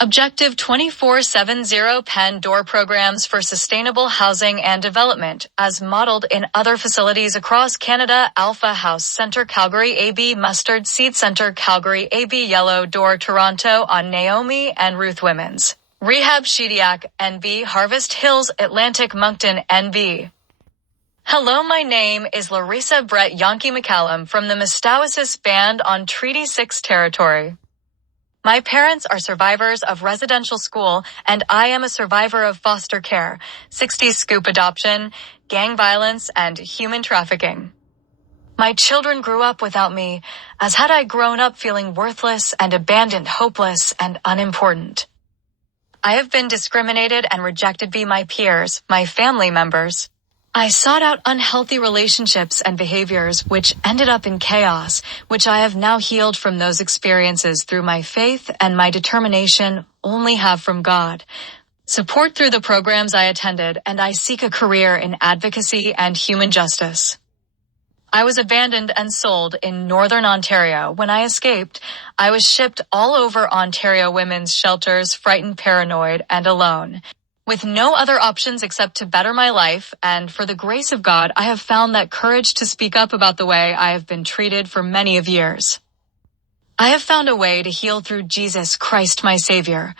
Objective 2470 Penn Door Programs for Sustainable Housing and Development, as modeled in other facilities across Canada. Alpha House Centre Calgary AB, Mustard Seed Centre Calgary AB, Yellow Door Toronto on Naomi and Ruth Women's Rehab Shediac NB, Harvest Hills Atlantic Moncton NB. Hello, my name is Larissa Brett Yonke McCallum from the Mestawasis Band on Treaty 6 territory. My parents are survivors of residential school, and I am a survivor of foster care, 60s scoop adoption, gang violence, and human trafficking. My children grew up without me, as had I grown up feeling worthless and abandoned, hopeless and unimportant. I have been discriminated and rejected by my peers, my family members. I sought out unhealthy relationships and behaviors which ended up in chaos, which I have now healed from those experiences through my faith and my determination only have from God. Support through the programs I attended, and I seek a career in advocacy and human justice. I was abandoned and sold in Northern Ontario. When I escaped, I was shipped all over Ontario women's shelters, frightened, paranoid, and alone, with no other options except to better my life, and for the grace of God, I have found that courage to speak up about the way I have been treated for many of years. I have found a way to heal through Jesus Christ, my Savior.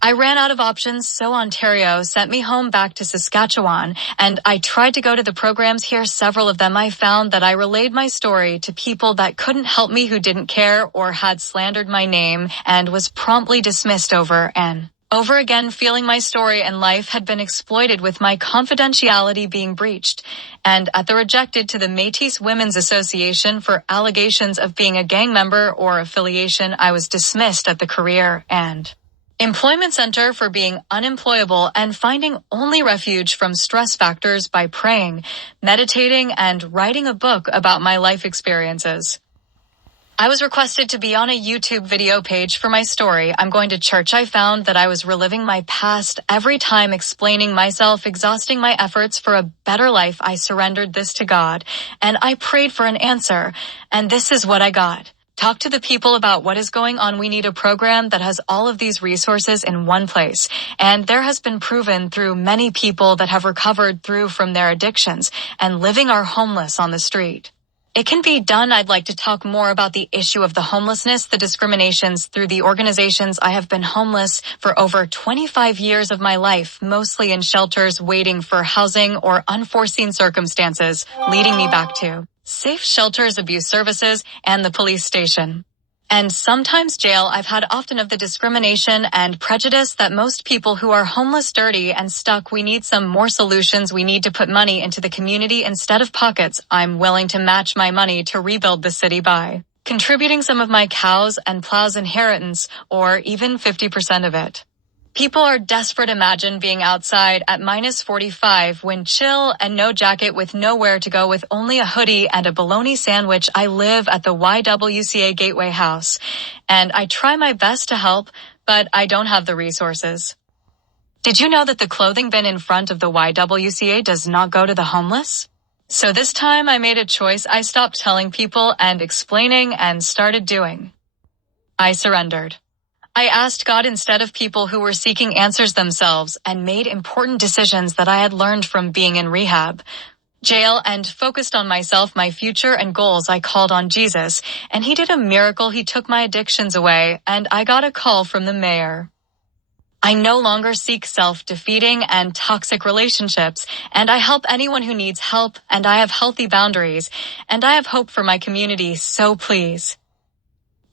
I ran out of options, so Ontario sent me home back to Saskatchewan, and I tried to go to the programs here. Several of them I found that I relayed my story to people that couldn't help me, who didn't care or had slandered my name, and was promptly dismissed over and over again, feeling my story and life had been exploited, with my confidentiality being breached, and at the rejected to the Métis Women's Association for allegations of being a gang member or affiliation. I was dismissed at the Career and Employment Center for being unemployable and finding only refuge from stress factors by praying, meditating, and writing a book about my life experiences. I was requested to be on a YouTube video page for my story. I'm going to church. I found that I was reliving my past every time, explaining myself, exhausting my efforts for a better life. I surrendered this to God, and I prayed for an answer, and this is what I got. Talk to the people about what is going on. We need a program that has all of these resources in one place, and there has been proven through many people that have recovered through from their addictions and living are homeless on the street. It can be done. I'd like to talk more about the issue of the homelessness, the discriminations through the organizations. I have been homeless for over 25 years of my life, mostly in shelters, waiting for housing or unforeseen circumstances, leading me back to safe shelters, abuse services, and the police station. And sometimes jail. I've had often of the discrimination and prejudice that most people who are homeless, dirty, and stuck. We need some more solutions. We need to put money into the community instead of pockets. I'm willing to match my money to rebuild the city by contributing some of my cows and plows inheritance, or even 50% of it. People are desperate. Imagine being outside at -45, wind chill, and no jacket, with nowhere to go, with only a hoodie and a bologna sandwich. I live at the YWCA Gateway House, and I try my best to help, but I don't have the resources. Did you know that the clothing bin in front of the YWCA does not go to the homeless? So this time I made a choice. I stopped telling people and explaining and started doing. I surrendered. I asked God instead of people who were seeking answers themselves, and made important decisions that I had learned from being in rehab, jail, and focused on myself, my future, and goals. I called on Jesus, and he did a miracle. He took my addictions away, and I got a call from the mayor. I no longer seek self-defeating and toxic relationships, and I help anyone who needs help, and I have healthy boundaries, and I have hope for my community, so please,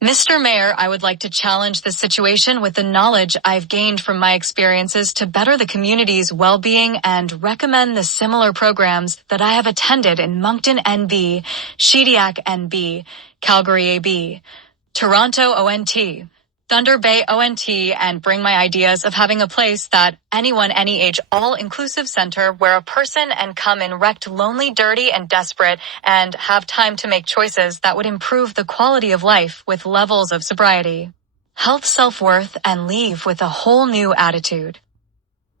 Mr. Mayor, I would like to challenge the situation with the knowledge I've gained from my experiences to better the community's well-being, and recommend the similar programs that I have attended in Moncton NB, Shediac NB, Calgary AB, Toronto ONT, Thunder Bay ONT, and bring my ideas of having a place that anyone, any age, all-inclusive center where a person can come in wrecked, lonely, dirty, and desperate, and have time to make choices that would improve the quality of life with levels of sobriety, health, self-worth, and leave with a whole new attitude.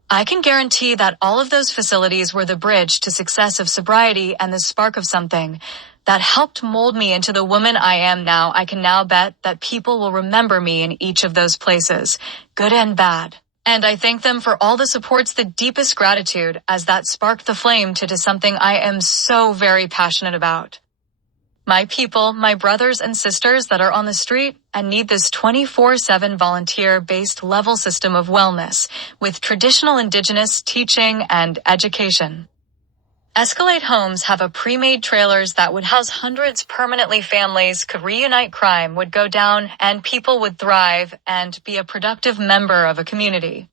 I can guarantee that all of those facilities were the bridge to success of sobriety and the spark of something, that helped mold me into the woman I am now. I can now bet that people will remember me in each of those places, good and bad. And I thank them for all the supports, the deepest gratitude, as that sparked the flame to something I am so very passionate about. My people, my brothers and sisters that are on the street and need this 24/7 volunteer-based level system of wellness with traditional indigenous teaching and education. Escalade Homes have a pre-made trailers that would house hundreds permanently. Families could reunite, crime would go down, and people would thrive and be a productive member of a community.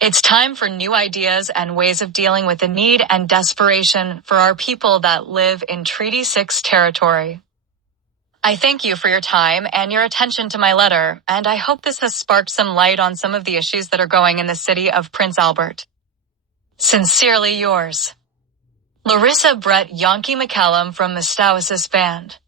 It's time for new ideas and ways of dealing with the need and desperation for our people that live in Treaty 6 territory. I thank you for your time and your attention to my letter, and I hope this has sparked some light on some of the issues that are going in the city of Prince Albert. Sincerely yours, Larissa Brett Yonke McCallum from Mestawasis Band.